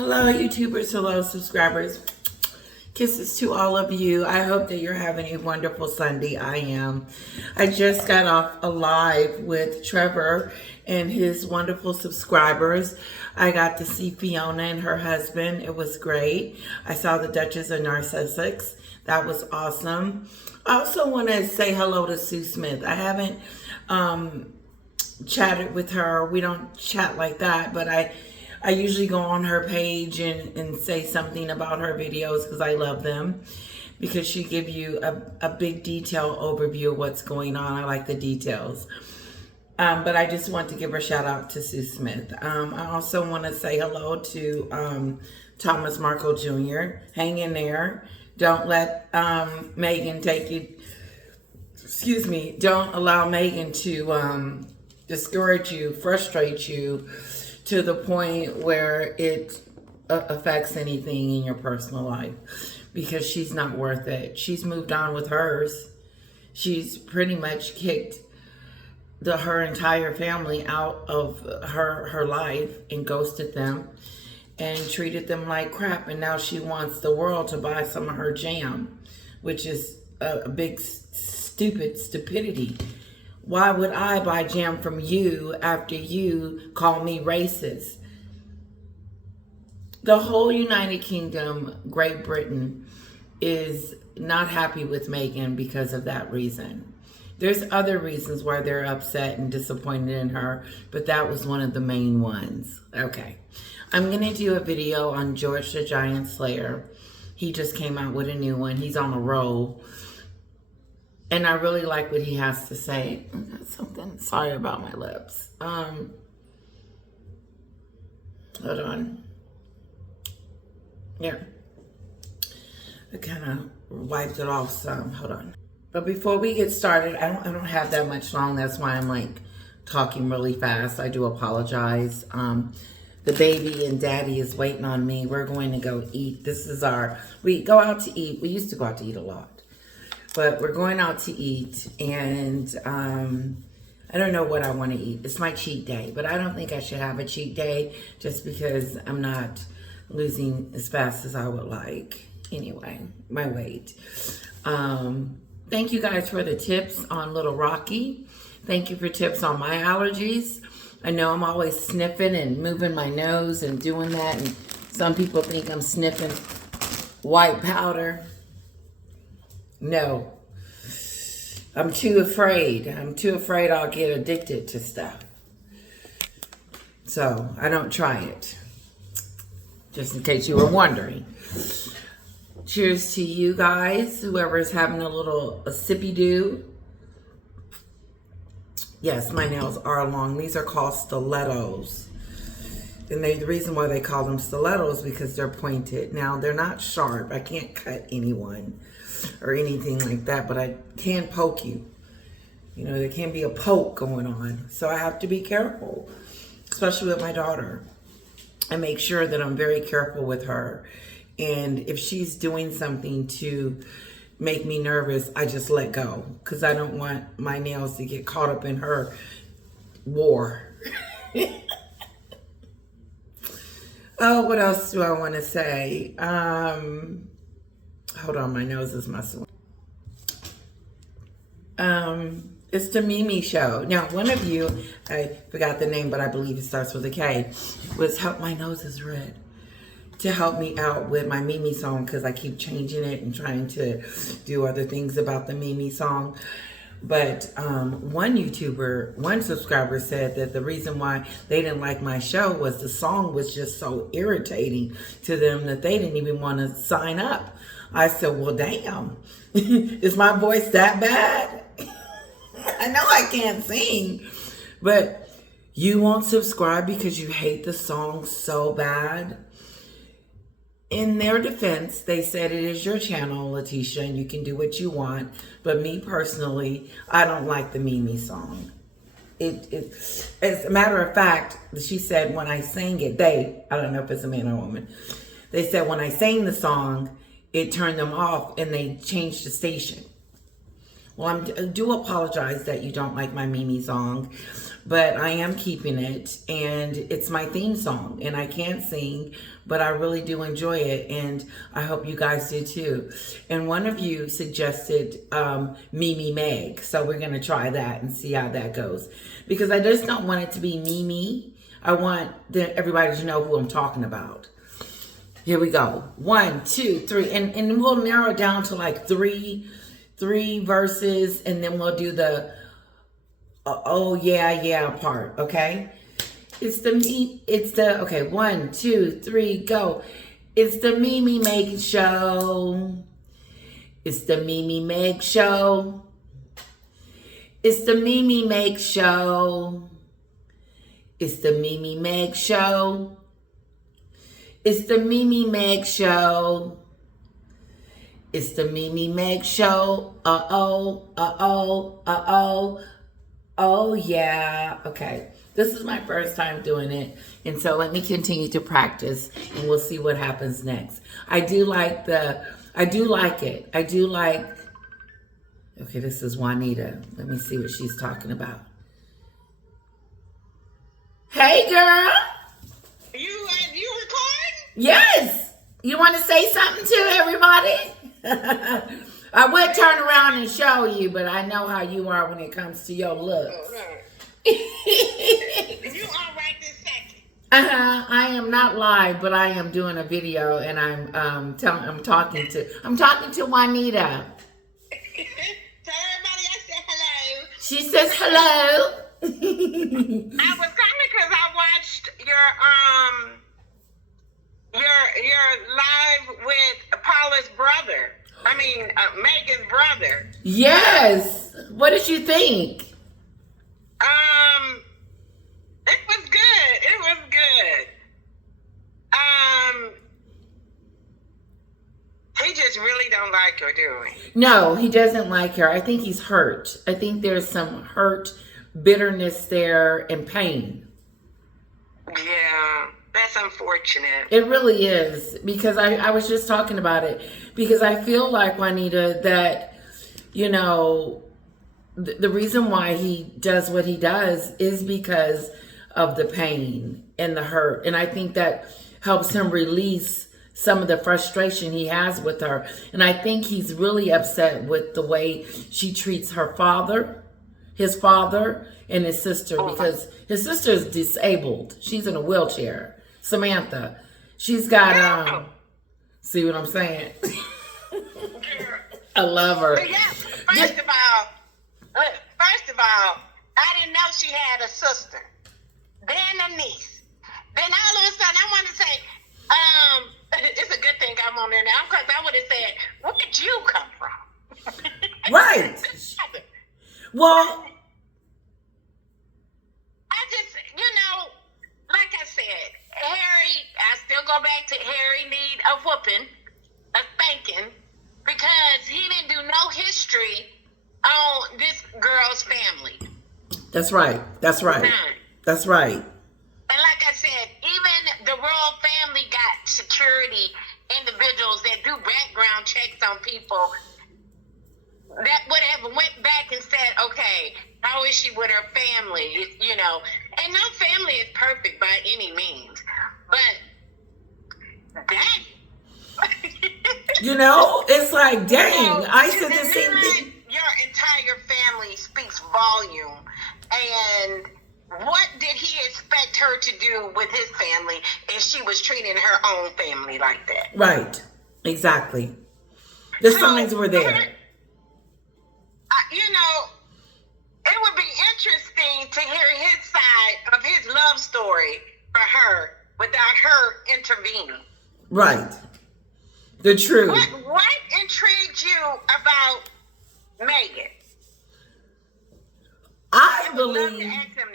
Hello, YouTubers. Hello, subscribers. Kisses to all of you. I hope that you're having a wonderful Sunday. I am. I just got off a live with Trevor and his wonderful subscribers. I got to see Fiona and her husband. It was great. I saw the Duchess of Narcissus. That was awesome. I also want to say hello to Sue Smith. I haven't chatted with her. We don't chat like that, but I usually go on her page and say something about her videos because I love them, because she gives you a big detailed overview of what's going on. I like the details. But I just want to give a shout out to Sue Smith. I also want to say hello to Thomas Markle Jr. Hang in there. Don't let Meghan take you, excuse me, don't allow Meghan to discourage you, frustrate you, to the point where it affects anything in your personal life, because she's not worth it. She's moved on with hers. She's pretty much kicked her entire family out of her life and ghosted them and treated them like crap. And now she wants the world to buy some of her jam, which is a big stupidity. Why would I buy jam from you after you call me racist? The whole United Kingdom, Great Britain, is not happy with Meghan because of that reason. There's other reasons why they're upset and disappointed in her, but that was one of the main ones. Okay. I'm going to do a video on George the Gaint Slayer. He just came out with a new one. He's on a roll. And I really like what he has to say. I got something. Sorry about my lips. Hold on. Yeah. I kind of wiped it off some. Hold on. But before we get started, I don't have that much long. That's why I'm like talking really fast. I do apologize. The baby and daddy is waiting on me. We're going to go eat. We go out to eat. We used to go out to eat a lot. But we're going out to eat, and I don't know what I want to eat. It's my cheat day, but I don't think I should have a cheat day just because I'm not losing as fast as I would like. Anyway, my weight. Thank you guys for the tips on Little Rocky. Thank you for tips on my allergies. I know I'm always sniffing and moving my nose and doing that, and some people think I'm sniffing white powder. No, I'm too afraid. I'm too afraid I'll get addicted to stuff. So I don't try it. Just in case you were wondering. Cheers to you guys, whoever's having a sippy-doo. Yes, my nails are long. These are called stilettos. And the reason why they call them stilettos is because they're pointed. Now, they're not sharp. I can't cut anyone or anything like that, but I can poke you. You know, there can be a poke going on. So I have to be careful, especially with my daughter. I make sure that I'm very careful with her. And if she's doing something to make me nervous, I just let go, because I don't want my nails to get caught up in her war. Oh, what else do I want to say? Hold on, my nose is messing. It's the Mimi show. Now, one of you, I forgot the name, but I believe it starts with a K, was my nose is red, to help me out with my Mimi song, because I keep changing it and trying to do other things about the Mimi song. But one subscriber said that the reason why they didn't like my show was the song was just so irritating to them that they didn't even want to sign up. I said, well, damn, is my voice that bad? I know I can't sing, but you won't subscribe because you hate the song so bad. In their defense, they said it is your channel, Letitia, and you can do what you want. But me personally, I don't like the Mimi song. As a matter of fact, she said when I sang it, I don't know if it's a man or a woman, they said when I sang the song, it turned them off and they changed the station. Well, I do apologize that you don't like my Mimi song, but I am keeping it, and it's my theme song, and I can't sing, but I really do enjoy it, and I hope you guys do too. And one of you suggested Mimi Meg, so we're going to try that and see how that goes, because I just don't want it to be Mimi. I want everybody to know who I'm talking about. Here we go. 1, 2, 3, and we'll narrow it down to like three verses, and then we'll do the oh yeah part. Okay, okay, 1, 2, 3, go. It's the Mimi Meg show. It's the Mimi Meg show. It's the Mimi Meg show. It's the Mimi Meg show. It's the Mimi Meg show. It's the Mimi Meg show. Oh yeah. Okay. This is my first time doing it. And so let me continue to practice and we'll see what happens next. I do like it. I do like, okay, this is Juanita. Let me see what she's talking about. Hey girl. You recording? Yes. You want to say something to everybody? I would turn around and show you, but I know how you are when it comes to your looks. Oh, no. You all right this second? I am not live, but I am doing a video, and I'm talking to Wanita. Tell everybody I said hello. She says hello. I was coming because I watched your live with Paula's brother. I mean, Megan's brother. Yes. What did you think? It was good. It was good. He just really don't like her, do he? No, he doesn't like her. I think he's hurt. I think there's some hurt, bitterness there, and pain. Yeah, that's unfortunate. It really is, because I was just talking about it, because I feel like, Juanita, that, you know, the reason why he does what he does is because of the pain and the hurt. And I think that helps him release some of the frustration he has with her. And I think he's really upset with the way she treats her father, his father, and his sister, because his sister is disabled. She's in a wheelchair. Samantha. She's got, see what I'm saying? I love her. Yeah, first of all, I didn't know she had a sister, then a niece. Then all of a sudden, I want to say, it's a good thing I'm on there now, because I would have said, where did you come from? Right. Well, I just, like I said, Harry, I still go back to Harry need a whooping, a spanking, because he didn't do no history on this girl's family. That's right. That's right. None. That's right. And like I said, even the royal family got security individuals that do background checks on people that would have went back and said, okay, how is she with her family? And no family is perfect by any means. But that... it's like, dang, I said the same thing. Your entire family speaks volume. And what did he expect her to do with his family if she was treating her own family like that? Right. Exactly. The signs were there. It would be interesting to hear his side of his love story for her without her intervening. Right. The truth. What intrigued you about Meghan? I would love to believe ask him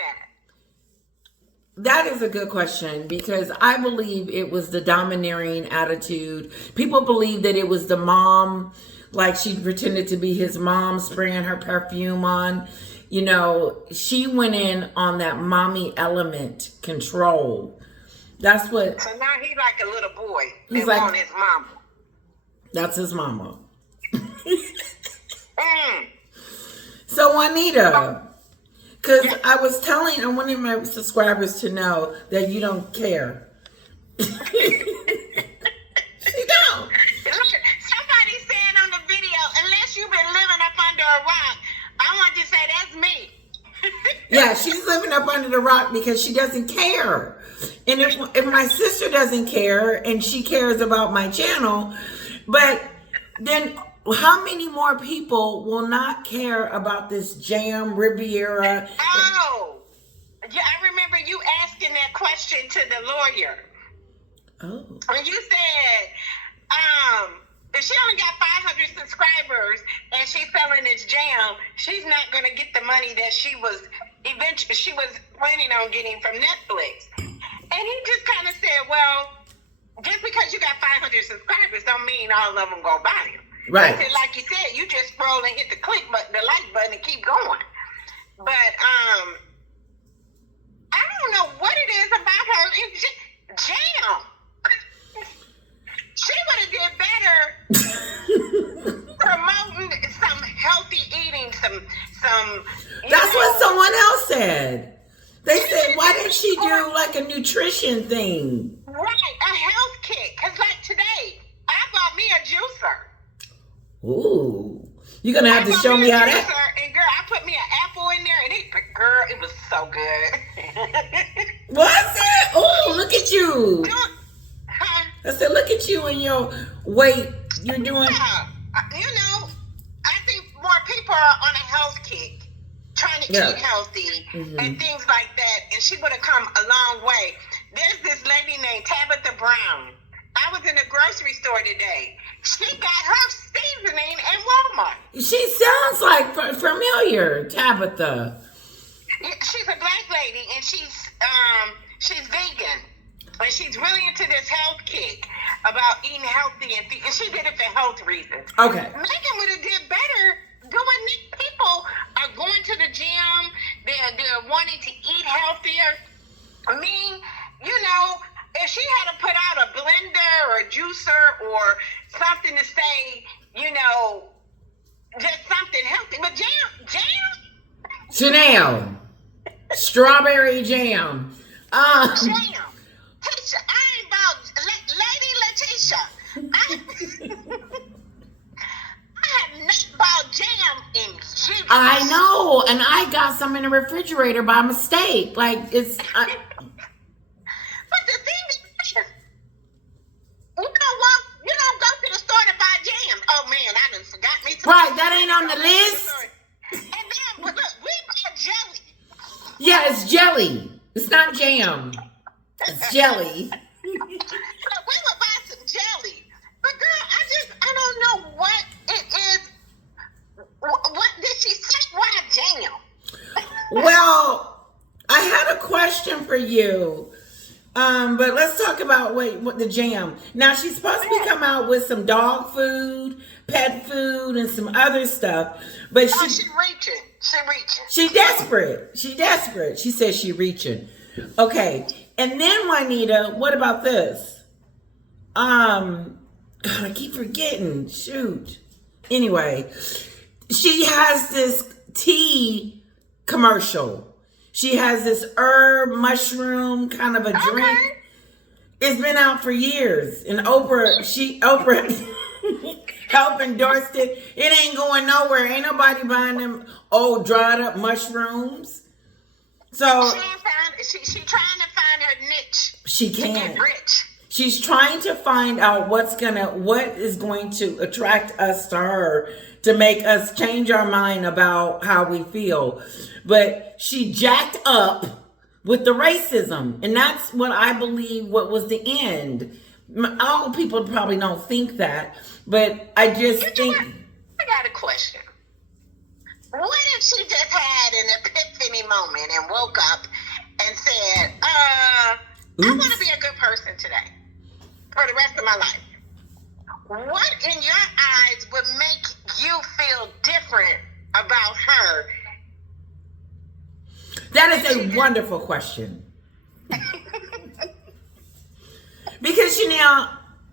that is a good question, because I believe it was the domineering attitude. People believe that it was the mom, like she pretended to be his mom, spraying her perfume on. She went in on that mommy element control. That's what. So now he's like a little boy. He's like like his mama. That's his mama. So Juanita, because Yes. I was telling, I wanted my subscribers to know that you don't care. She don't. Somebody said on the video, unless you've been living up under a rock, I want to say that's me. Yeah, she's living up under the rock because she doesn't care. And if my sister doesn't care and she cares about my channel, but then how many more people will not care about this Jam Riviera? Oh, yeah, I remember you asking that question to the lawyer. Oh. When you said, if she only got 500 subscribers and she's selling this jam, she's not going to get the money that she was planning on getting from Netflix. And he just kind of said, well, just because you got 500 subscribers don't mean all of them go buy them. Right. He said, like you said, you just scroll and hit the click button, the like button, and keep going. But I don't know what it is about her. Jam. She would have did better promoting some healthy eating, some. That's what someone else said. They said, why didn't she do like a nutrition thing? Right, a health kick. Because like today, I bought me a juicer. Ooh. You're going to have to show me how that. And girl, I put me an apple in there, and it was so good. Was it? Oh, look at you. Huh? I said, look at you and your weight. You're doing. Yeah. I think more people are on a health kick, trying to eat healthy and things like that, and she would have come a long way. There's this lady named Tabitha Brown. I was in the grocery store today. She got her seasoning in Walmart. She sounds like familiar, Tabitha. She's a black lady, and she's vegan. And she's really into this health kick about eating healthy, and she did it for health reasons. Okay. Meghan would have did better doing this. People are going to the gym. They're wanting to eat healthier. I mean, if she had to put out a blender or a juicer or something to say, just something healthy. But jam? Chanel. Strawberry jam. Jam. Tisha, I ain't about Lady Letitia. I have not bought jam in years. I know, and I got some in the refrigerator by mistake. Like it's. But the thing is, you don't go to the store to buy jam. Oh man, I done forgot me. Right, that ain't on the list. And then, but look, we buy jelly. Yeah, it's jelly. It's not jam. It's jelly. We would buy some jelly. But girl, I don't know what it is. What did she say? Why jam? Well, I had a question for you. But let's talk about what the jam. Now she's supposed to be come out with some dog food, pet food, and some other stuff. But She reaching. She desperate. She says she reaching. Okay. And then Juanita, what about this? God, I keep forgetting. Shoot. Anyway, she has this tea commercial. She has this herb mushroom kind of a drink. It's been out for years. And Oprah helped endorse it. It ain't going nowhere. Ain't nobody buying them old dried up mushrooms. So she trying to find her niche. She to can't. get rich. She's trying to find out what is going to attract us to her to make us change our mind about how we feel. But she jacked up with the racism. And that's what I believe what was the end. All people probably don't think that. But I just think... I got a question. What if she just had an epiphany moment and woke up and said, I want to be a good person today for the rest of my life? What in your eyes would make you feel different about her? That is a wonderful question. Because,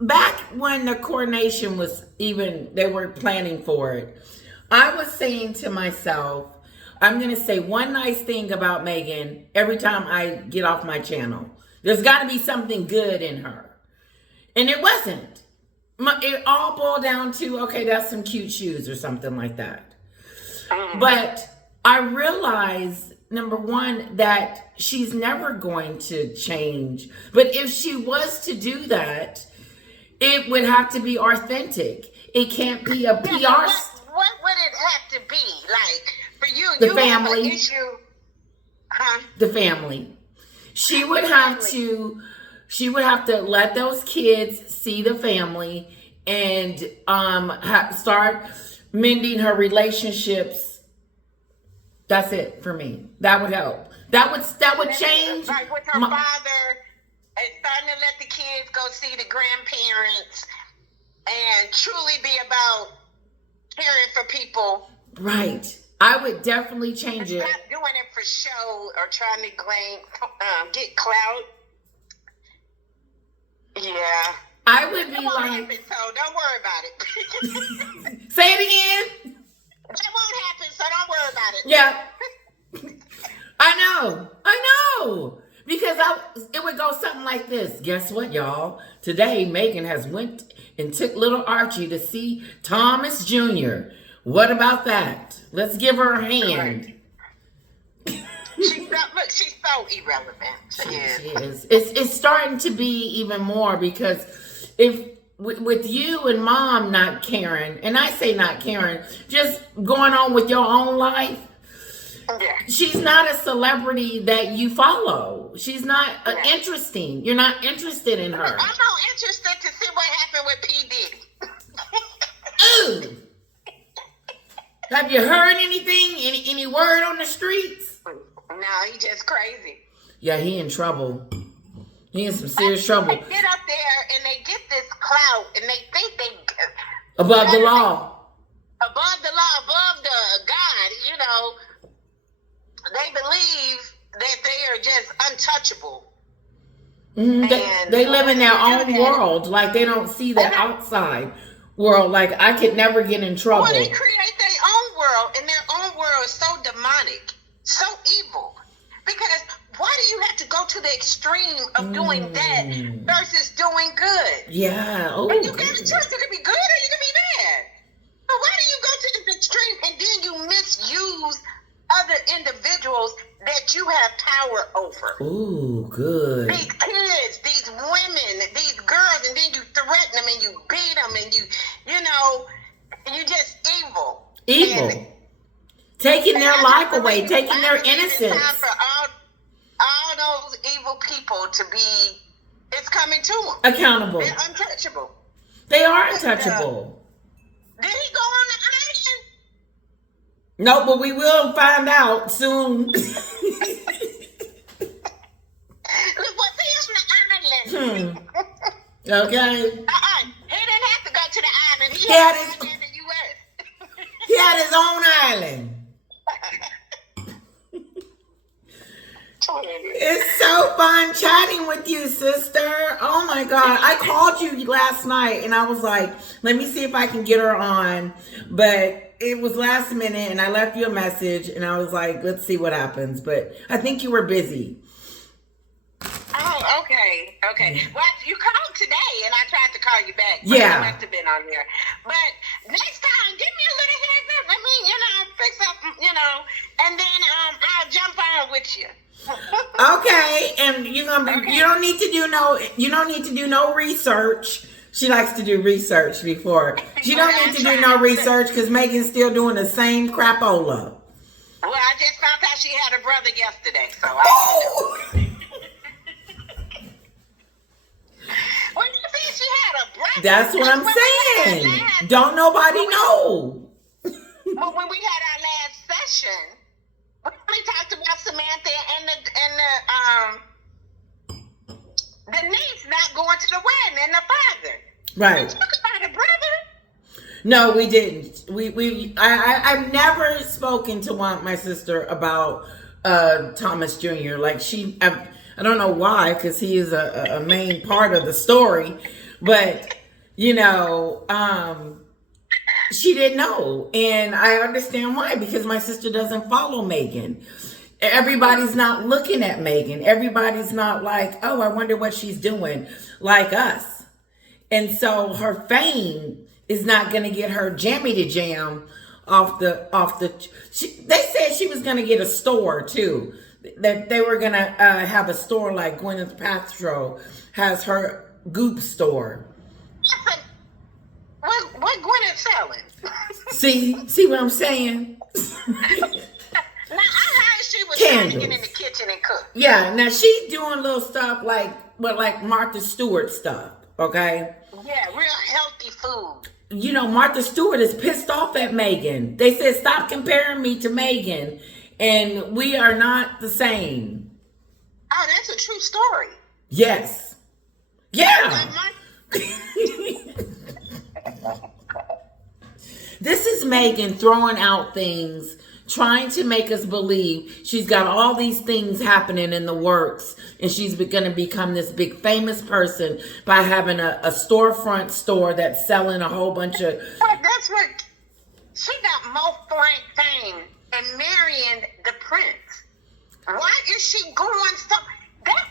back when the coronation was they were planning for it, I was saying to myself, I'm going to say one nice thing about Meghan every time I get off my channel. There's got to be something good in her. And it wasn't. It all boiled down to, okay, that's some cute shoes or something like that. But I realized, number one, that she's never going to change. But if she was to do that, it would have to be authentic. It can't be a PR. What would it have to be? Like, for you, the you family. have an issue. Huh? The family. She would have to let those kids see the family and start mending her relationships. That's it for me. That would help. That would change. Like with her father, and starting to let the kids go see the grandparents and truly be about caring for people. Right. I would definitely change it. Stop doing it for show or trying to get clout. Yeah. I would be won't like, happen, so don't worry about it. say it again. That won't happen, so don't worry about it. Yeah. I know. Because it would go something like this. Guess what, y'all? Today, Meghan has went and took little Archie to see Thomas Jr. What about that? Let's give her a hand. She's so irrelevant. She is. It's starting to be even more because if with you and mom not caring, and I say not caring, just going on with your own life. Yeah. She's not a celebrity that you follow. She's not interesting. You're not interested in her. I'm not interested to see what happened with P. Diddy. Ooh. Have you heard anything? Any word on the streets? No, he just crazy. Yeah, he in trouble. He in some serious trouble. They get up there and they get this clout and they think they above the law. Above the law, above the God, you know. They believe that they are just untouchable. Mm-hmm. They live in their own world. Like they don't see the outside world. Like I could never get in trouble. Well, they create their own world, and their own world is so demonic, so evil. Because why do you have to go to the extreme of doing that versus doing good? Yeah. Oh, and you got a choice. You can be good or you can be bad. So why do you go to the extreme and then you misuse other individuals that you have power over? Ooh, good. These kids, these women, these girls, and then you threaten them and you beat them and you just evil. Evil. Taking their life away, taking their innocence. It's time for all those evil people to be, it's coming to them. Accountable. They're untouchable. They are untouchable. Did he go on the island? No, but we will find out soon. Look, what's he on the island? Okay. He didn't have to go to the island. He had had his, to go to the U.S. He had his own island. It's so fun chatting with you, sister. Oh my God. I called you last night and I was like, let me see if I can get her on. But it was last minute and I left you a message and I was like, let's see what happens. But I think you were busy. Oh, okay. Well, you called today and I tried to call you back. But Yeah. You must have been on here. But next time, give me a little heads up. Let me, fix up, and then I'll jump on with you. Okay, and you're gonna be. Okay. You don't need to do no research. She likes to do research before. She don't need to do no research because Meghan's still doing the same crapola. Well, I just found out she had a brother yesterday, so I don't know. When you say she had a brother, that's what I'm saying. Don't nobody know. But when we had our last session, we talked about Samantha and the niece not going to the wedding and the father. Right. We talked about a brother. No, we didn't. I've never spoken to my sister about Thomas Jr. Like I don't know why, because he is a main part of the story, but She didn't know. And I understand why, because my sister doesn't follow Meghan. Everybody's not looking at Meghan. Everybody's not like, oh, I wonder what she's doing, like us. And so her fame is not going to get her jammy to jam they said she was going to get a store too. That they were going to have a store like Gwyneth Paltrow has her Goop store. What Gwyneth selling? See what I'm saying? Now, I heard she was trying to get in the kitchen and cook. Yeah, now she's doing little stuff like Martha Stewart stuff, okay? Yeah, real healthy food. You know, Martha Stewart is pissed off at Meghan. They said, stop comparing me to Meghan, and we are not the same. Oh, that's a true story. Yes. Yeah. This is Meghan throwing out things, trying to make us believe she's got all these things happening in the works, and she's going to become this big famous person by having a storefront store that's selling a whole bunch of... That's what... She got more fame and marrying the prince. Why is she going so... That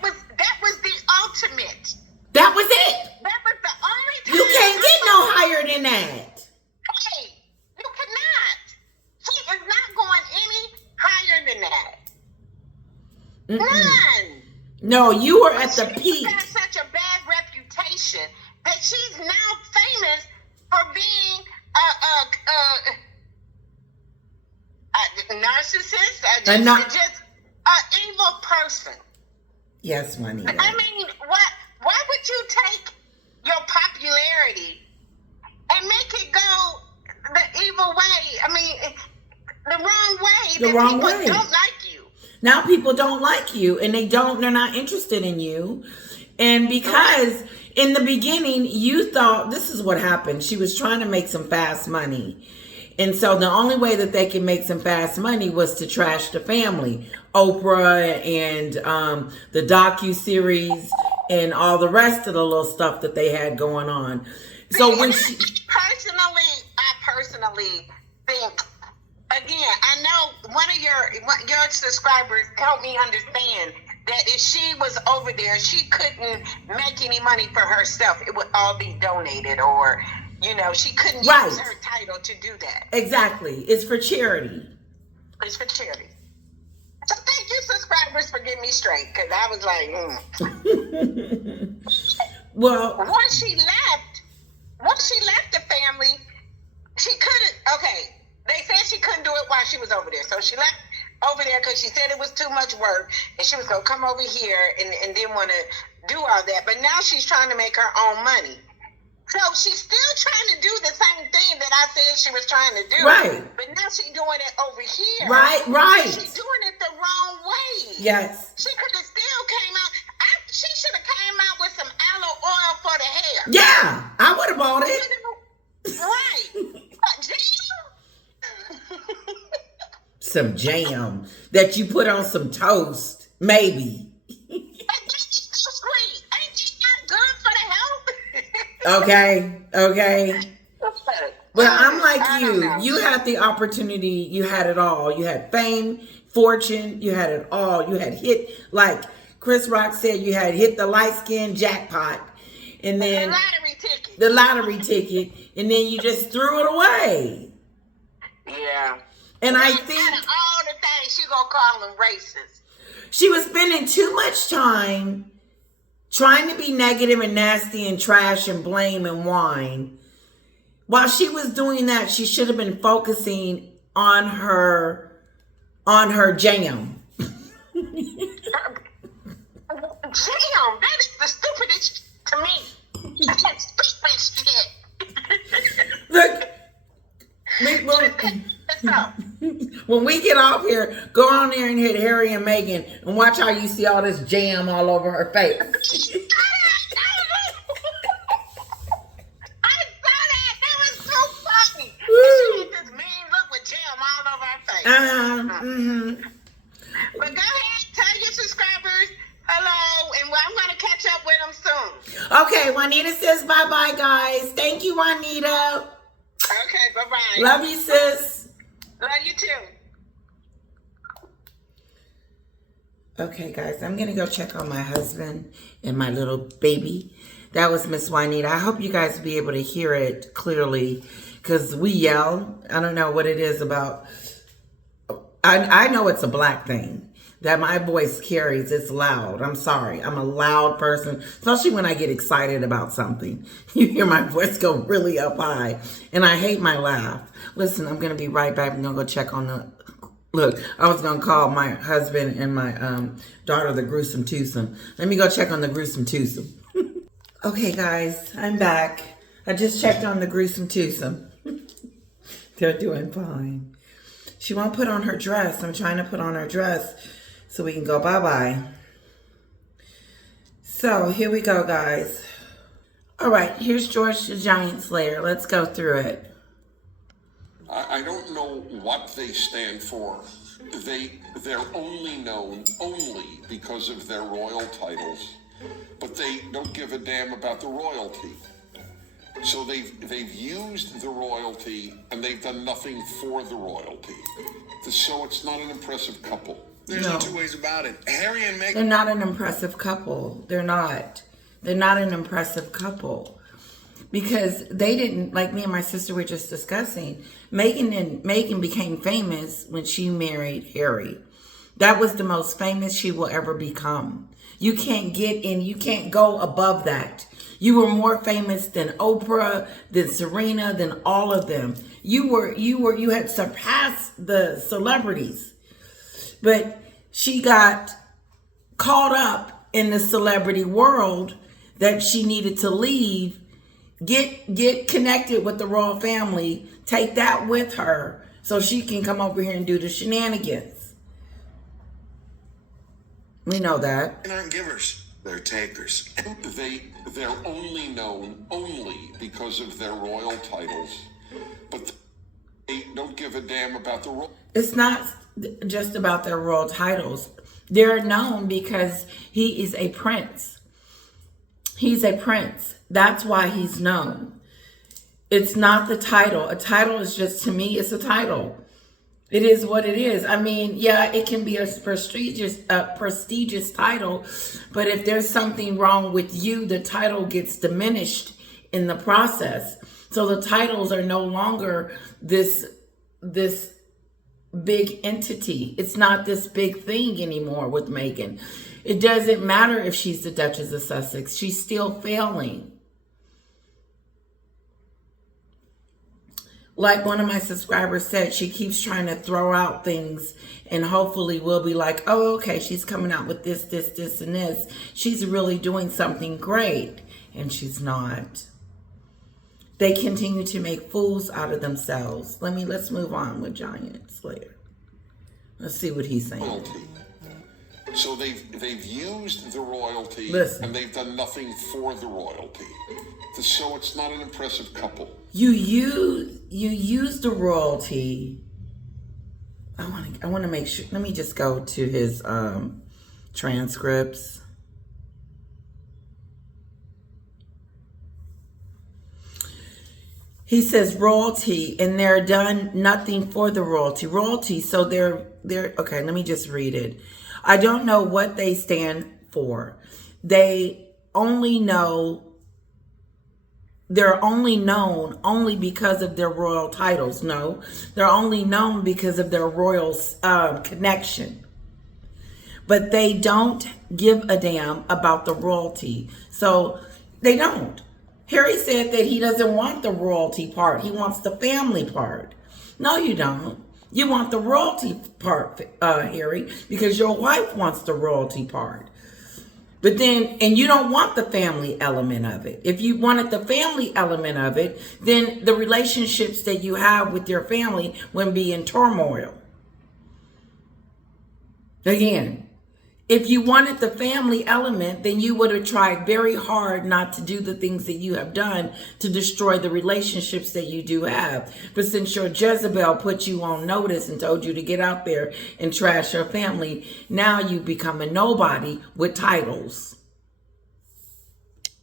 was the ultimate. That was it. That was the only time... You can't get no higher than that. Hey, you cannot. She is not going any higher than that. None. No, you were at the peak. She's got such a bad reputation that she's now famous for being a narcissist, just an evil person. Yes, Juanita. I mean, why would you take your popularity and make it go the evil way? I mean, the wrong way. The wrong way. People don't like you. Now people don't like you, and they're not interested in you. And because in the beginning you thought, this is what happened. She was trying to make some fast money. And so the only way that they could make some fast money was to trash the family. Oprah and the docuseries and all the rest of the little stuff that they had going on. So when she... I personally think, again, I know one of your subscribers helped me understand that if she was over there, she couldn't make any money for herself. It would all be donated, or, she couldn't use her title to do that. Exactly. It's for charity. It's for charity. So thank you, subscribers, for getting me straight, because I was like, Well, once she left the family, she couldn't, they said she couldn't do it while she was over there. So she left over there because she said it was too much work, and she was going to come over here and didn't want to do all that. But now she's trying to make her own money. So she's still trying to do the same thing that I said she was trying to do. Right. But now she's doing it over here. Right. She's doing it the wrong way. Yes. She could have still came out. She should have came out with some aloe oil for the hair. Yeah, I would have bought it. Right. Some jam that you put on some toast, maybe. Sweet. Ain't that good for the health? Okay. But I'm like you. You know. had the opportunity. You had it all. You had fame, fortune. You had it all. You had hit, like Chris Rock said, you had hit the light skin jackpot. And then the lottery ticket. And then you just threw it away. Yeah. And I think out of all the things, she gonna call them racist. She was spending too much time trying to be negative and nasty and trash and blame and whine. While she was doing that, she should have been focusing on her jam. Jam, that is the stupidest to me. That's stupid shit. Look, when we get off here, go on there and hit Harry and Meghan and watch how you see all this jam all over her face. I saw that. That was so funny. She had this mean look with jam all over her face. But go ahead, tell your subscribers hello, and I'm going to catch up with them soon. Okay, Juanita says bye-bye, guys. Thank you, Juanita. Okay, bye-bye. Love you, sis. Love you too. Okay, guys, I'm going to go check on my husband and my little baby. That was Miss Juanita. I hope you guys will be able to hear it clearly because we yell. I don't know what it is about. I know it's a black thing that my voice carries. It's loud. I'm sorry. I'm a loud person, especially when I get excited about something. You hear my voice go really up high, and I hate my laugh. Listen, I'm going to be right back. I'm going to go check on the... Look, I was going to call my husband and my daughter the gruesome twosome. Let me go check on the gruesome twosome. Okay, guys, I'm back. I just checked on the gruesome twosome. They're doing fine. She won't put on her dress. I'm trying to put on her dress so we can go bye-bye. So here we go, guys. All right, here's George the Gaint Slayer. Let's go through it. I don't know what they stand for. They're only known because of their royal titles, but they don't give a damn about the royalty. So they've used the royalty and they've done nothing for the royalty. So it's not an impressive couple. There's no two ways about it. Harry and Meghan. They're not an impressive couple. They're not. They're not an impressive couple. Because they didn't, like me and my sister were just discussing, Meghan became famous when she married Harry. That was the most famous she will ever become. You can't get in, you can't go above that. You were more famous than Oprah, than Serena, than all of them. You had surpassed the celebrities. But she got caught up in the celebrity world that she needed to leave. Get connected with the royal family. Take that with her so she can come over here and do the shenanigans. We know that. They aren't givers. They're takers. They're only known because of their royal titles, but they don't give a damn about the royal. It's not just about their royal titles. They're known because he is a prince. He's a prince. That's why he's known. It's not the title. A title is just, to me, it's a title. It is what it is. I mean, yeah, it can be a prestigious title, but if there's something wrong with you, the title gets diminished in the process. So the titles are no longer this big entity. It's not this big thing anymore with Meghan. It doesn't matter if she's the Duchess of Sussex. She's still failing. Like one of my subscribers said, she keeps trying to throw out things and hopefully we'll be like, oh, okay, she's coming out with this, and this. She's really doing something great. And she's not. They continue to make fools out of themselves. Let's move on with Gaint Slayer. Let's see what he's saying. Royalty. So they've used the royalty. Listen. And they've done nothing for the royalty. So it's not an impressive couple. You use the royalty. I want to make sure. Let me just go to his transcripts. He says royalty, and they're done nothing for the royalty. Royalty, so they're okay. Let me just read it. I don't know what they stand for. They only know. They're only known only because of their royal titles. No, they're only known because of their royal connection. But they don't give a damn about the royalty. So they don't. Harry said that he doesn't want the royalty part. He wants the family part. No, you don't. You want the royalty part, Harry, because your wife wants the royalty part. But then, and you don't want the family element of it. If you wanted the family element of it, then the relationships that you have with your family wouldn't be in turmoil. Again, if you wanted the family element, then you would have tried very hard not to do the things that you have done to destroy the relationships that you do have. But since your Jezebel put you on notice and told you to get out there and trash your family, now you become a nobody with titles.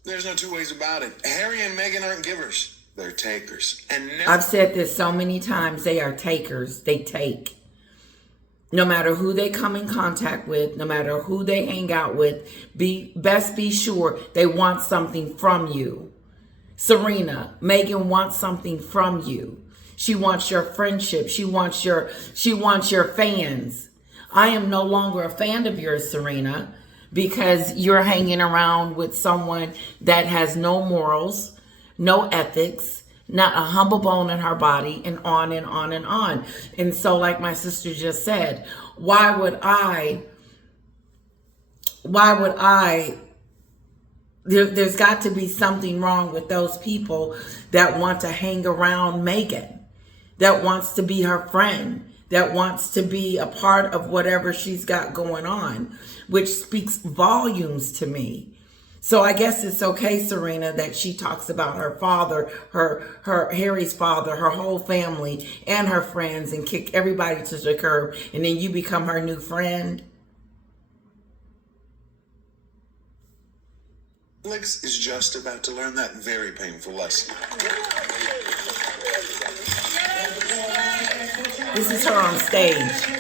There's no two ways about it. Harry and Meghan aren't givers. They're takers. And never I've said this so many times. They are takers. They take. No matter who they come in contact with, no matter who they hang out with, best be sure they want something from you. Serena, Meghan wants something from you. She wants your friendship. She wants your fans. I am no longer a fan of yours, Serena, because you're hanging around with someone that has no morals, no ethics, not a humble bone in her body, and on and on and on. And so, like my sister just said, why would I, there's got to be something wrong with those people that want to hang around Meghan, that wants to be her friend, that wants to be a part of whatever she's got going on, which speaks volumes to me. So I guess it's okay, Serena, that she talks about her father, her Harry's father, her whole family, and her friends, and kick everybody to the curb, and then you become her new friend. Alex is just about to learn that very painful lesson. This is her on stage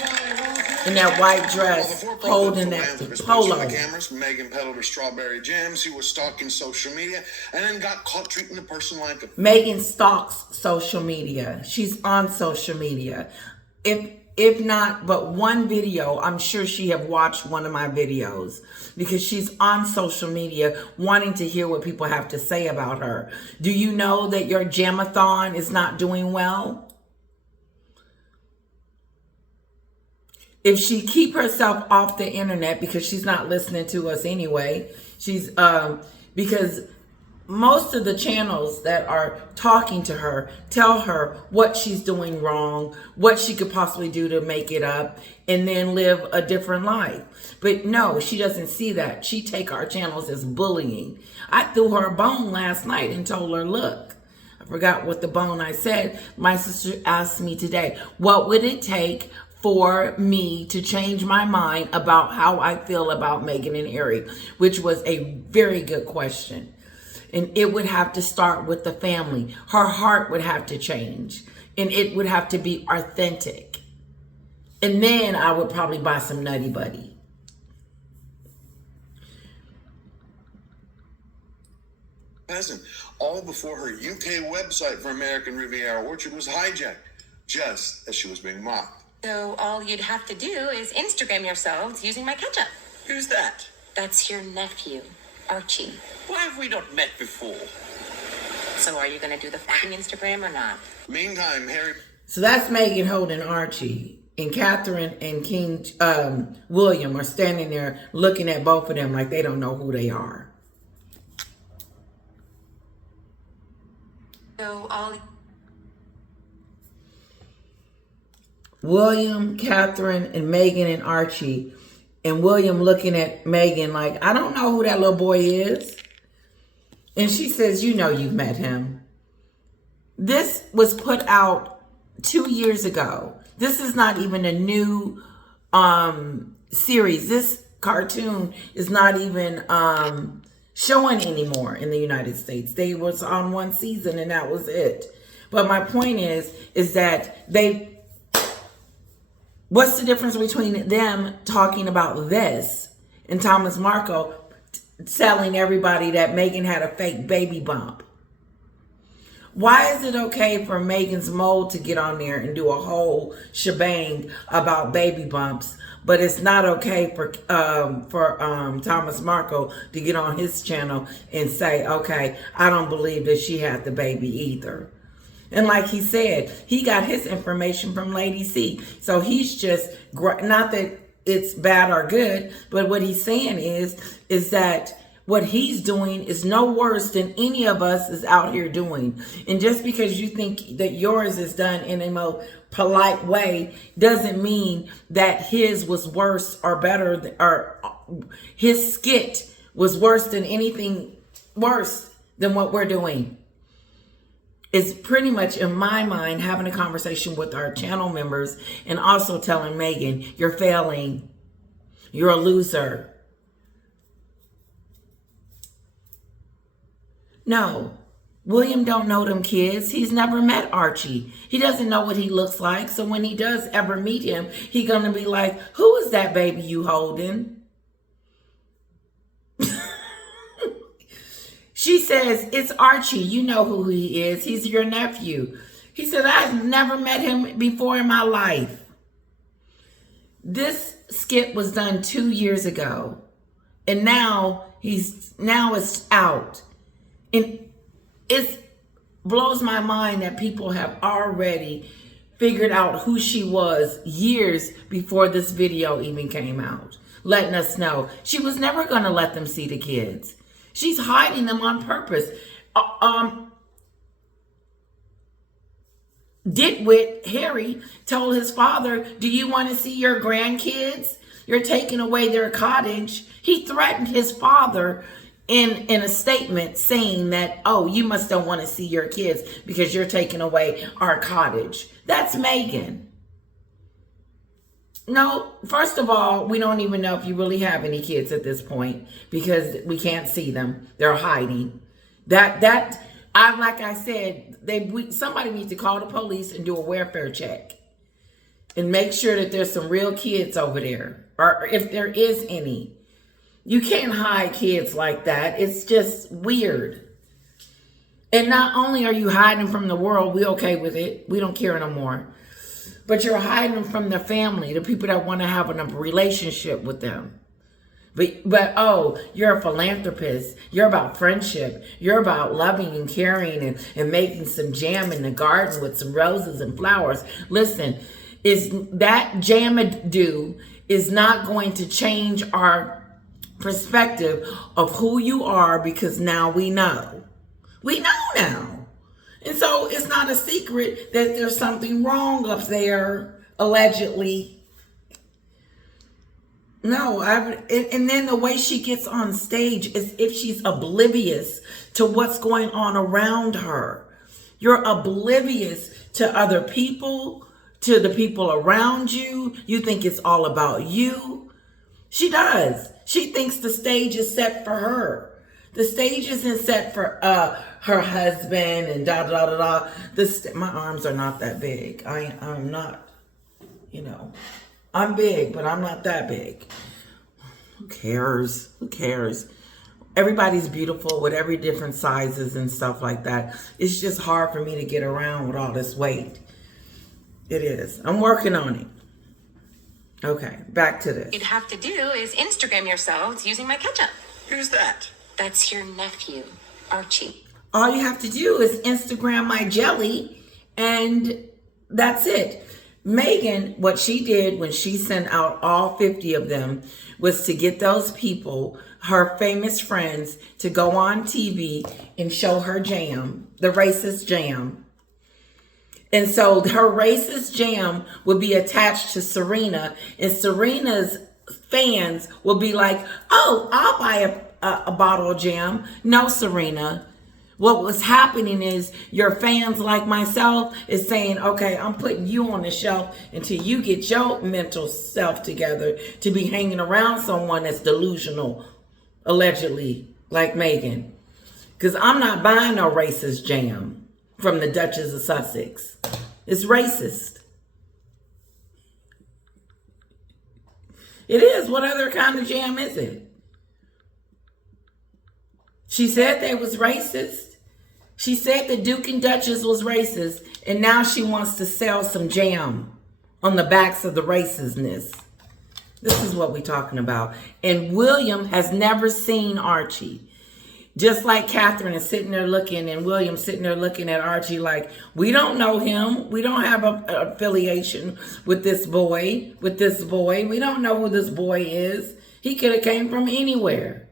in that white dress, holding that polo. The cameras, Meghan peddled her strawberry jams. She was stalking social media, and then got caught treating the person like a... Meghan stalks social media. She's on social media. If not but one video, I'm sure she have watched one of my videos, because she's on social media wanting to hear what people have to say about her. Do you know that your jamathon is not doing well? If she keep herself off the internet, because she's not listening to us anyway, she's because most of the channels that are talking to her tell her what she's doing wrong, what she could possibly do to make it up, and then live a different life. But no, she doesn't see that. She take our channels as bullying. I threw her a bone last night and told her, look, I forgot what the bone I said. My sister asked me today, what would it take for me to change my mind about how I feel about Meghan and Harry, which was a very good question. And it would have to start with the family. Her heart would have to change, and it would have to be authentic. And then I would probably buy some Nutty Buddy. Peasant, all before her UK website for American Riviera Orchard was hijacked, just as she was being mocked. So all you'd have to do is Instagram yourselves using my ketchup. Who's that? That's your nephew, Archie. Why have we not met before? So are you going to do the fucking Instagram or not? Meantime, Harry... So that's Meghan holding Archie, and Catherine and King William are standing there looking at both of them like they don't know who they are. So all... William, Catherine, and Meghan and Archie, and William looking at Meghan like, I don't know who that little boy is. And she says, you know you've met him. This was put out 2 years ago. This is not even a new series. This cartoon is not even showing anymore in the United States. They was on one season and that was it. But my point is that what's the difference between them talking about this and Thomas Markle telling everybody that Meghan had a fake baby bump? Why is it okay for Meghan's mole to get on there and do a whole shebang about baby bumps, but it's not okay for Thomas Markle to get on his channel and say, okay, I don't believe that she had the baby either? And like he said, he got his information from Lady C. So he's just, not that it's bad or good, but what he's saying is that what he's doing is no worse than any of us is out here doing. And just because you think that yours is done in a more polite way doesn't mean that his was worse or better, or his skit was worse than anything worse than what we're doing. It's pretty much, in my mind, having a conversation with our channel members and also telling Meghan, you're failing. You're a loser. No, William don't know them kids. He's never met Archie. He doesn't know what he looks like. So when he does ever meet him, he gonna be like, who is that baby you holding? She says, it's Archie. You know who he is. He's your nephew. He said, I've never met him before in my life. This skit was done 2 years ago. And now it's out. And it blows my mind that people have already figured out who she was years before this video even came out, letting us know she was never going to let them see the kids. She's hiding them on purpose. Ditwit Harry told his father, do you want to see your grandkids? You're taking away their cottage. He threatened his father in a statement saying that, oh, you must don't want to see your kids because you're taking away our cottage. That's Meghan. No, first of all, we don't even know if you really have any kids at this point because we can't see them. They're hiding. Like I said, somebody needs to call the police and do a welfare check and make sure that there's some real kids over there, or if there is any. You can't hide kids like that. It's just weird. And not only are you hiding from the world, we okay with it. We don't care no more. But you're hiding them from their family, the people that want to have a relationship with them. But oh, you're a philanthropist. You're about friendship. You're about loving and caring and making some jam in the garden with some roses and flowers. Listen, is that jam-a-do is not going to change our perspective of who you are, because now we know. We know now. And so it's not a secret that there's something wrong up there, allegedly. No, and then the way she gets on stage is if she's oblivious to what's going on around her. You're oblivious to other people, to the people around you. You think it's all about you. She does. She thinks the stage is set for her. The stage isn't set for her husband and da da da da. My arms are not that big. I'm not, I'm big, but I'm not that big. Who cares? Who cares? Everybody's beautiful with every different sizes and stuff like that. It's just hard for me to get around with all this weight. It is. I'm working on it. Okay, back to this. You'd have to do is Instagram yourselves using my ketchup. Who's that? That's your nephew, Archie. All you have to do is Instagram my jelly, and that's it. Meghan, what she did when she sent out all 50 of them was to get those people, her famous friends, to go on TV and show her jam, the racist jam. And so her racist jam would be attached to Serena, and Serena's fans will be like, oh, I'll buy a bottle of jam. No, Serena. What was happening is your fans like myself is saying, okay, I'm putting you on the shelf until you get your mental self together to be hanging around someone that's delusional, allegedly, like Meghan. Because I'm not buying no racist jam from the Duchess of Sussex. It's racist. It is. What other kind of jam is it? She said they was racist. She said the Duke and Duchess was racist, and now she wants to sell some jam on the backs of the racistness. This is what we're talking about. And William has never seen Archie. Just like Catherine is sitting there looking, and William sitting there looking at Archie like, we don't know him. We don't have an affiliation with this boy. We don't know who this boy is. He could have came from anywhere.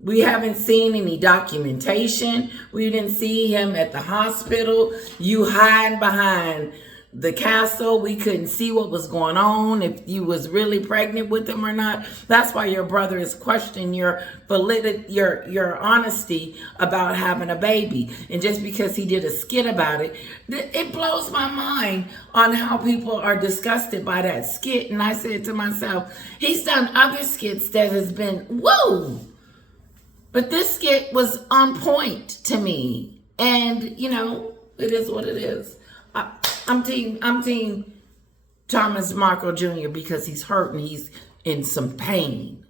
We haven't seen any documentation. We didn't see him at the hospital. You hide behind the castle. We couldn't see what was going on, if you was really pregnant with him or not. That's why your brother is questioning your validity, your honesty about having a baby. And just because he did a skit about it, it blows my mind on how people are disgusted by that skit. And I said to myself, he's done other skits that has been, whoa, But this skit was on point to me. And, you know, it is what it is. I'm team Thomas Markle Jr. because he's hurt and he's in some pain.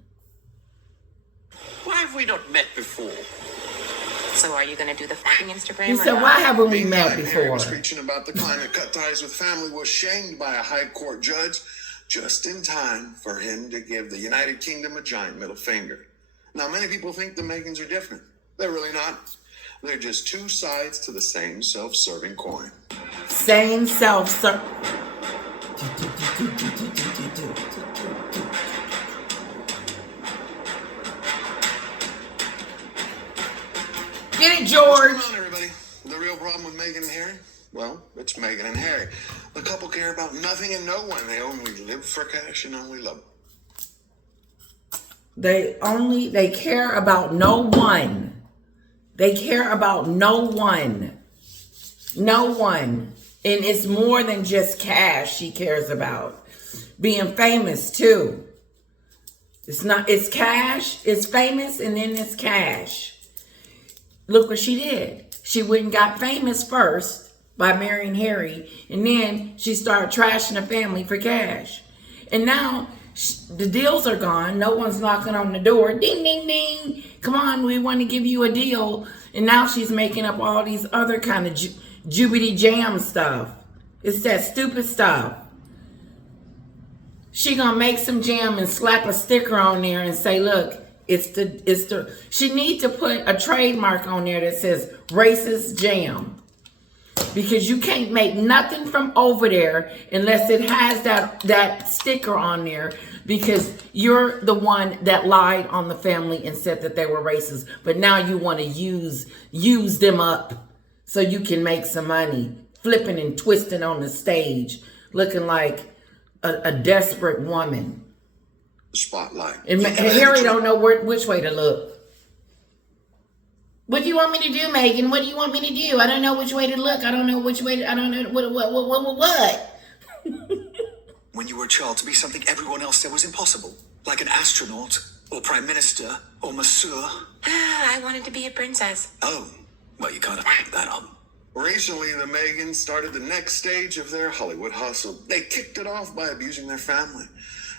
Why have we not met before? So are you going to do the fucking Instagram? He or said, not? why haven't we Meanwhile, met Harry before? was preaching about the climate cut ties with family was shamed by a high court judge just in time for him to give the United Kingdom a giant middle finger. Now, many people think the Megans are different. They're really not. They're just two sides to the same self-serving coin. Same self-serving. Get it, George. What's going on, everybody? The real problem with Meghan and Harry? Well, it's Meghan and Harry. The couple care about nothing and no one. They only live for cash and only love. They care about no one. They care about no one. No one. And it's more than just cash she cares about. Being famous too. It's cash, it's famous, and then it's cash. Look what she did. She went and got famous first by marrying Harry, and then she started trashing the family for cash. And now the deals are gone. No one's knocking on the door. Ding, ding, ding. Come on, we want to give you a deal. And now she's making up all these other kind of jubity jam stuff. It's that stupid stuff. She gonna make some jam and slap a sticker on there and say, look, she needs to put a trademark on there that says racist jam. Because you can't make nothing from over there unless it has that sticker on there, because you're the one that lied on the family and said that they were racist. But now you want to use them up so you can make some money, flipping and twisting on the stage, looking like a desperate woman. Spotlight. And Harry don't know which way to look. What do you want me to do, Meghan? What do you want me to do? I don't know which way to look. I don't know which way I don't know what. When you were a child, to be something everyone else said was impossible, like an astronaut, or prime minister, or masseur. I wanted to be a princess. Oh, well, you kind of picked that up. Recently, the Megans started the next stage of their Hollywood hustle. They kicked it off by abusing their family.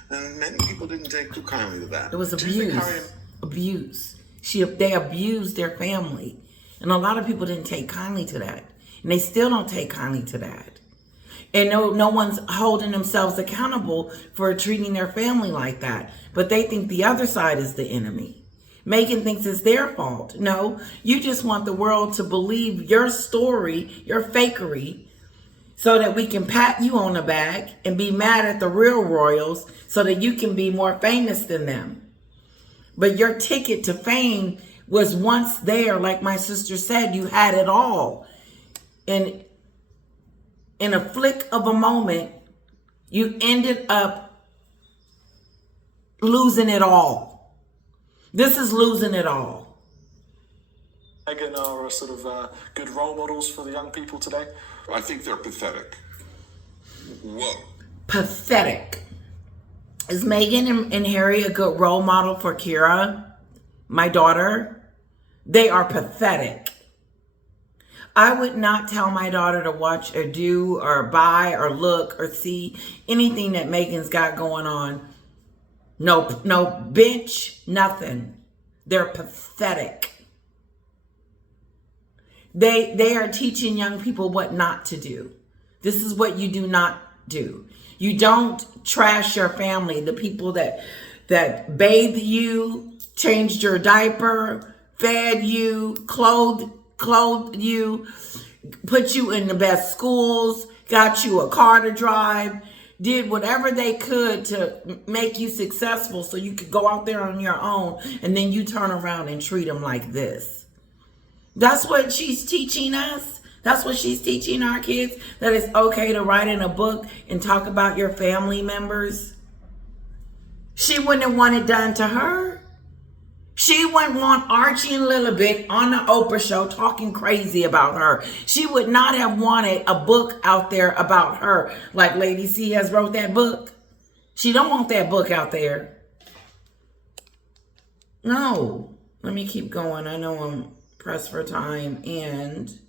And many people didn't take too kindly to that. It was abuse. They abused their family. And a lot of people didn't take kindly to that. And they still don't take kindly to that. And no one's holding themselves accountable for treating their family like that. But they think the other side is the enemy. Meghan thinks it's their fault. No, you just want the world to believe your story, your fakery, so that we can pat you on the back and be mad at the real royals so that you can be more famous than them. But your ticket to fame was once there. Like my sister said, you had it all. And in a flick of a moment, you ended up losing it all. This is losing it all. Meghan are sort of good role models for the young people today. I think they're pathetic. Whoa. Pathetic. Is Meghan and Harry a good role model for Kira, my daughter? They are pathetic. I would not tell my daughter to watch or do or buy or look or see anything that Meghan's got going on. No bitch, nothing. They're pathetic. They are teaching young people what not to do. This is what you do not do. You don't trash your family. The people that bathed you, changed your diaper, fed you, clothed you, put you in the best schools, got you a car to drive, did whatever they could to make you successful so you could go out there on your own, and then you turn around and treat them like this. That's what she's teaching us. That's what she's teaching our kids, that it's okay to write in a book and talk about your family members. She wouldn't have wanted it done to her. She wouldn't want Archie and Lilibet on the Oprah show talking crazy about her. She would not have wanted a book out there about her, like Lady C has wrote that book. She don't want that book out there. No. Let me keep going. I know I'm pressed for time and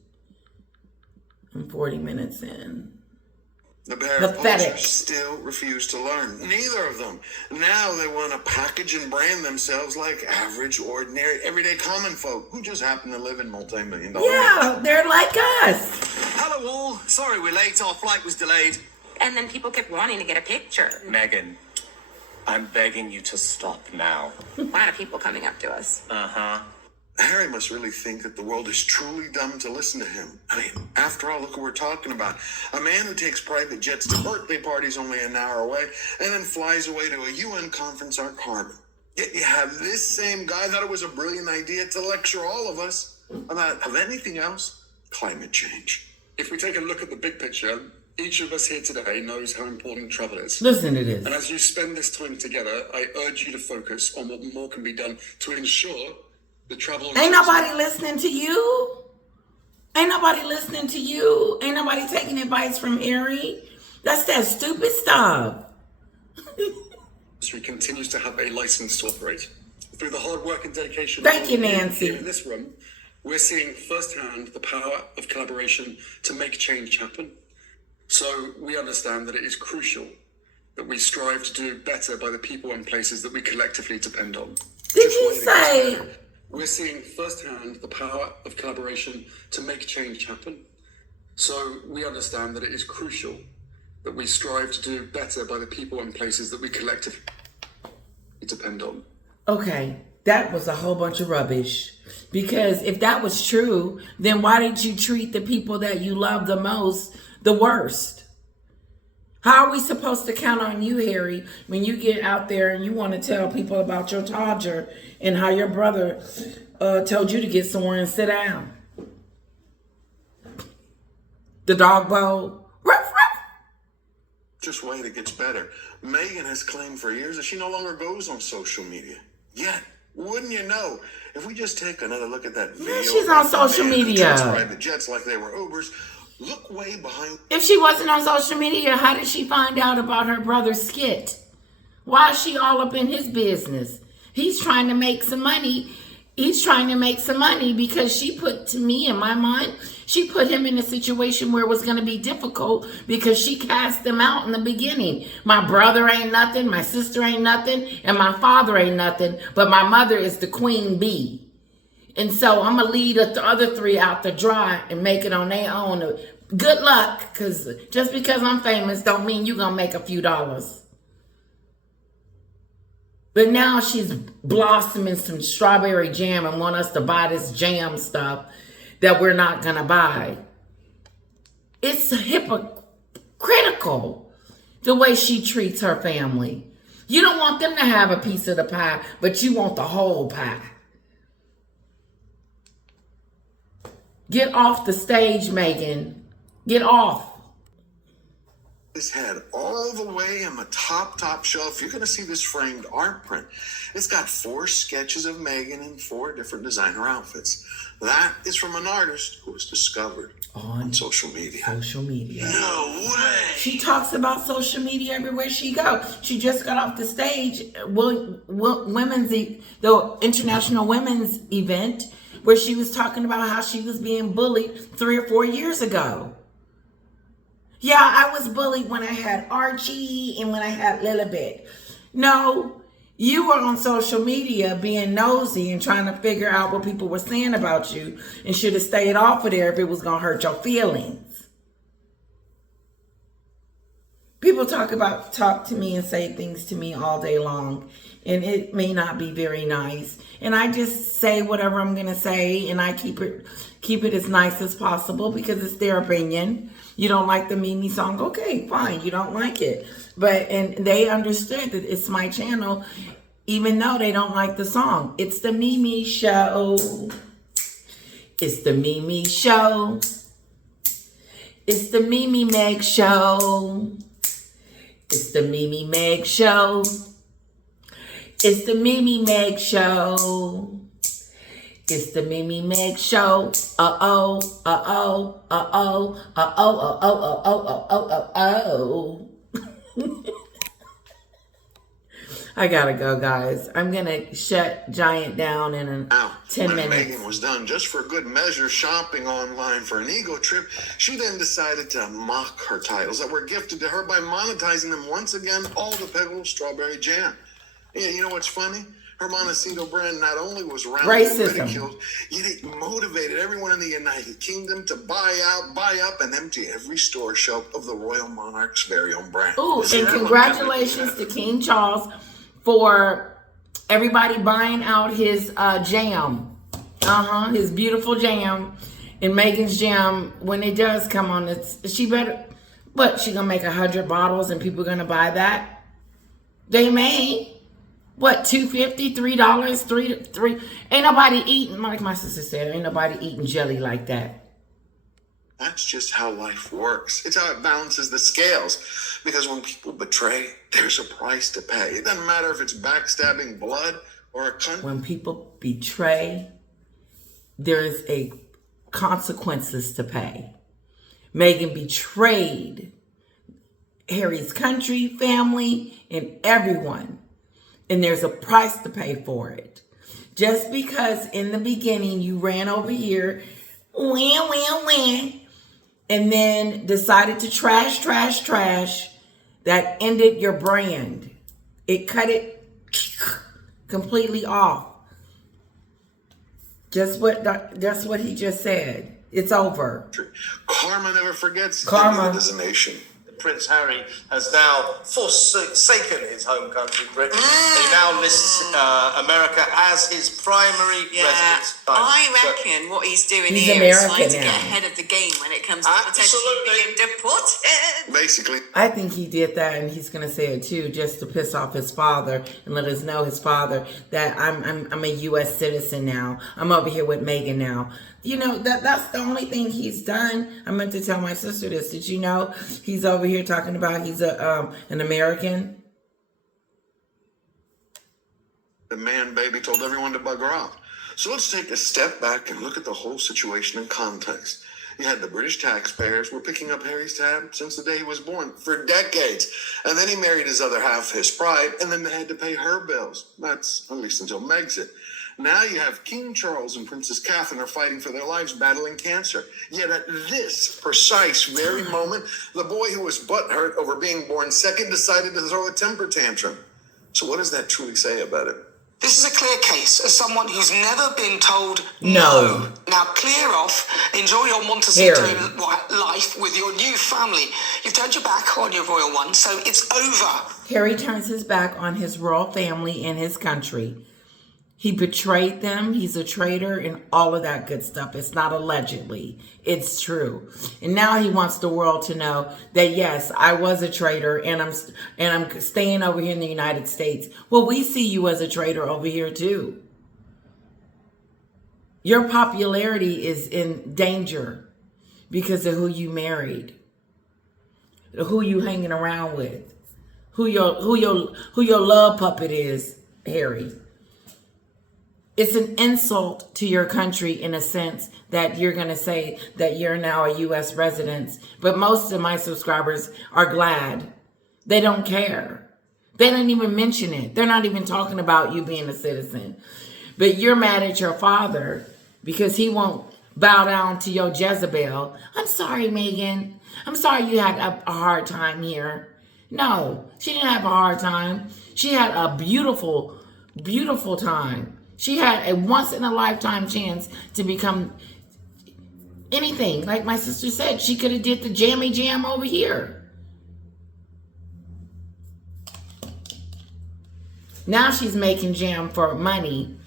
I'm 40 minutes in. The pair of posers still refuse to learn. Neither of them. Now they want to package and brand themselves like average, ordinary, everyday common folk who just happen to live in multi-million-dollar Yeah, they're like us. Hello all. Sorry we're late. Our flight was delayed. And then people kept wanting to get a picture. Meghan, I'm begging you to stop now. A lot of people coming up to us. Harry must really think that the world is truly dumb to listen to him. I mean, after all, look what we're talking about. A man who takes private jets to birthday parties only an hour away and then flies away to a UN conference on carbon. Yet you have this same guy thought it was a brilliant idea to lecture all of us about, of anything else, climate change. If we take a look at the big picture, each of us here today knows how important travel is. Listen to this. And as you spend this time together, I urge you to focus on what more can be done to ensure the travel... Ain't nobody listening to you. Ain't nobody listening to you. Ain't nobody taking advice from Harry. That's that stupid stuff. continues to have a license to operate. Through the hard work and dedication... Thank you, Nancy. Here in this room, we're seeing firsthand the power of collaboration to make change happen. So we understand that it is crucial that we strive to do better by the people and places that we collectively depend on. Did he say... We're seeing firsthand the power of collaboration to make change happen. So we understand that it is crucial that we strive to do better by the people and places that we collectively depend on. Okay, that was a whole bunch of rubbish. Because if that was true, then why did you treat the people that you love the most the worst? How are we supposed to count on you, Harry, when you get out there and you want to tell people about your Todger and how your brother told you to get somewhere and sit down? The dog bowl. Ruff, ruff. Just wait, it gets better. Meghan has claimed for years that she no longer goes on social media. Yet, wouldn't you know, if we just take another look at that video... Yeah, she's on social media. Private jets like they were Ubers. Look way behind... If she wasn't on social media, how did she find out about her brother's skit? Why is she all up in his business? He's trying to make some money. He's trying to make some money because she put, to me, in my mind, she put him in a situation where it was going to be difficult because she cast them out in the beginning. My brother ain't nothing, my sister ain't nothing, and my father ain't nothing, but my mother is the queen bee. And so I'm going to lead the other three out to dry and make it on their own. Good luck, because just because I'm famous don't mean you're going to make a few dollars. But now she's blossoming some strawberry jam and want us to buy this jam stuff that we're not going to buy. It's hypocritical the way she treats her family. You don't want them to have a piece of the pie, but you want the whole pie. Get off the stage, Meghan. Get off. This head all the way on the top shelf. You're going to see this framed art print. It's got 4 sketches of Meghan in 4 different designer outfits. That is from an artist who was discovered on social media. Social media. No way. She talks about social media everywhere she goes. She just got off the stage, the International Women's event, where she was talking about how she was being bullied 3 or 4 years ago. Yeah, I was bullied when I had Archie and when I had Lilibet. No, you were on social media being nosy and trying to figure out what people were saying about you and should have stayed off of there if it was going to hurt your feelings. People talk to me and say things to me all day long, and it may not be very nice. And I just say whatever I'm going to say, and I keep it as nice as possible because it's their opinion. You don't like the Mimi song? Okay, fine. You don't like it. And they understood that it's my channel, even though they don't like the song. It's the Mimi Show. It's the Mimi Show. It's the Mimi Meg Show. It's the Mimi Meg Show. It's the Mimi Meg Show. It's the Mimi Meg Show. Uh-oh, uh-oh, uh-oh, uh-oh, uh-oh, uh-oh, uh-oh, uh-oh. I gotta go, guys. I'm gonna shut Giant down in 10 when minutes. Meghan was done, just for good measure, shopping online for an ego trip, she then decided to mock her titles that were gifted to her by monetizing them once again, all to peddle strawberry jam. Yeah, you know what's funny? Her Montecito brand not only was roundly ridiculed, yet it motivated everyone in the United Kingdom to buy up, and empty every store shelf of the royal monarch's very own brand. Ooh, and congratulations to King Charles for everybody buying out his jam. His beautiful jam. And Meghan's jam, when it does come on, she better, what, she gonna make 100 bottles and people gonna buy that? They may. What, $2.50, $3, $3. Ain't nobody eating, like my sister said, ain't nobody eating jelly like that. That's just how life works. It's how it balances the scales. Because when people betray, there's a price to pay. It doesn't matter if it's backstabbing blood or a country. When people betray, there's a consequences to pay. Meghan betrayed Harry's country, family, and everyone. And there's a price to pay for it. Just because in the beginning you ran over here, and then decided to trash, that ended your brand. It cut it completely off. That's what he just said. It's over. Karma never forgets. Karma. As a nation. Prince Harry has now forsaken his home country, Britain. He now lists America as his primary residence. I reckon what he's doing He's here is trying American to get now. ahead of the game when it comes to potentially being deported. Basically. I think he did that, and he's gonna say it too, just to piss off his father and let us know, his father, that I'm a U.S. citizen now. I'm over here with Meghan now. You know, that's the only thing he's done. I meant to tell my sister this. Did you know he's over here talking about he's an American? The man baby told everyone to bugger off. So let's take a step back and look at the whole situation in context. You had the British taxpayers were picking up Harry's tab since the day he was born for decades. And then he married his other half, his bride, and then they had to pay her bills. That's at least until Megxit. Now you have King Charles and Princess Catherine are fighting for their lives, battling cancer. Yet at this precise very moment, the boy who was butthurt over being born second decided to throw a temper tantrum. So what does that truly say about it? This is a clear case as someone who's never been told no. Now clear off, enjoy your Montecito life with your new family. You've turned your back on your royal one, so it's over. Harry turns his back on his royal family and his country. He betrayed them. He's a traitor and all of that good stuff. It's not allegedly. It's true. And now he wants the world to know that, yes, I was a traitor and I'm staying over here in the United States. Well, we see you as a traitor over here too. Your popularity is in danger because of who you married, who you hanging around with, who your love puppet is, Harry. It's an insult to your country in a sense that you're going to say that you're now a U.S. resident. But most of my subscribers are glad. They don't care. They don't even mention it. They're not even talking about you being a citizen. But you're mad at your father because he won't bow down to your Jezebel. I'm sorry, Meghan. I'm sorry you had a hard time here. No, she didn't have a hard time. She had a beautiful, beautiful time. She had a once-in-a-lifetime chance to become anything. Like my sister said, she could have did the jammy jam over here. Now she's making jam for money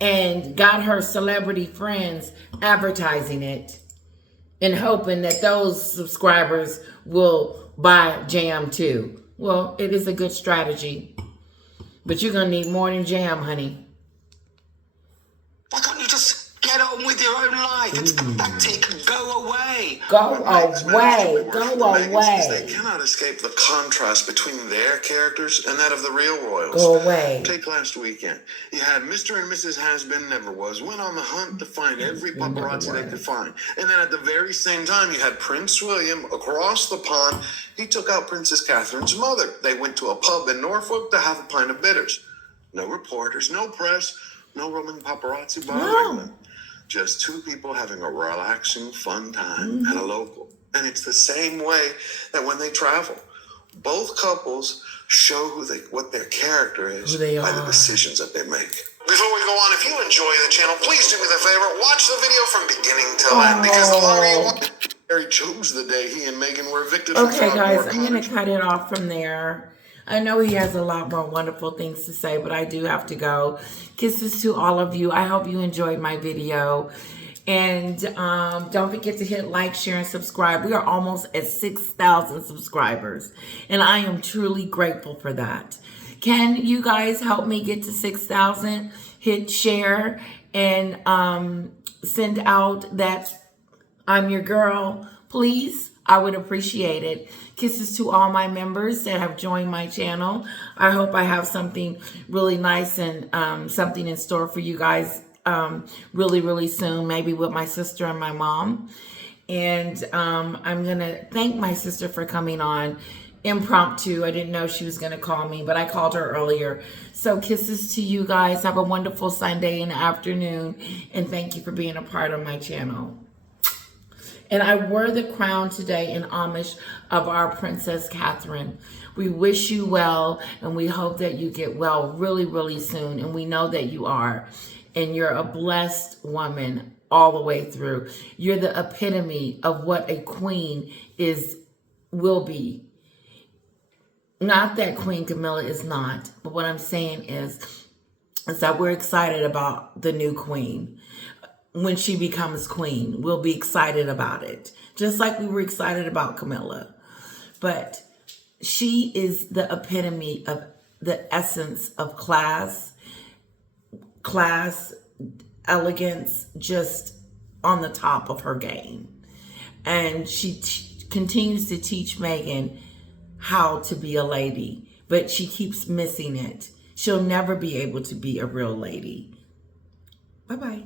and got her celebrity friends advertising it and hoping that those subscribers will buy jam too. Well, it is a good strategy, but you're going to need more than jam, honey. Why can't you just get on with your own life? It's pathetic. Go away. Go What makes marriage away. work Go for the Megans is away. they cannot escape the contrast between their characters and that of the real royals. Go away. Take last weekend. You had Mr. and Mrs. Has-Been Never Was went on the hunt to find every paparazzi they could find. And then at the very same time, you had Prince William across the pond. He took out Princess Catherine's mother. They went to a pub in Norfolk to have a pint of bitters. No reporters, no press, no roaming paparazzi bothering them. Just two people having a relaxing, fun time at a local. And it's the same way that when they travel, both couples show what their character is by the decisions that they make. Before we go on, if you enjoy the channel, please do me the favor, watch the video from beginning till end, because the longer you watch, Harry chose the day he and Meghan were evicted from Okay, guys, Frogmore I'm going Cottage. to cut it off from there. I know he has a lot more wonderful things to say, but I do have to go. Kisses to all of you. I hope you enjoyed my video. And don't forget to hit like, share, and subscribe. We are almost at 6,000 subscribers. And I am truly grateful for that. Can you guys help me get to 6,000? Hit share and send out that I'm your girl, please. I would appreciate it. Kisses to all my members that have joined my channel. I hope I have something really nice and something in store for you guys really, really soon, maybe with my sister and my mom. And I'm going to thank my sister for coming on impromptu. I didn't know she was going to call me, but I called her earlier. So kisses to you guys. Have a wonderful Sunday and afternoon. And thank you for being a part of my channel. And I wore the crown today in homage of our Princess Catherine. We wish you well, and we hope that you get well really, really soon. And we know that you are. And you're a blessed woman all the way through. You're the epitome of what a queen will be. Not that Queen Camilla is not, but what I'm saying is that we're excited about the new queen. When she becomes queen, we'll be excited about it. Just like we were excited about Camilla. But she is the epitome of the essence of class, elegance, just on the top of her game. And she continues to teach Meghan how to be a lady, but she keeps missing it. She'll never be able to be a real lady. Bye-bye.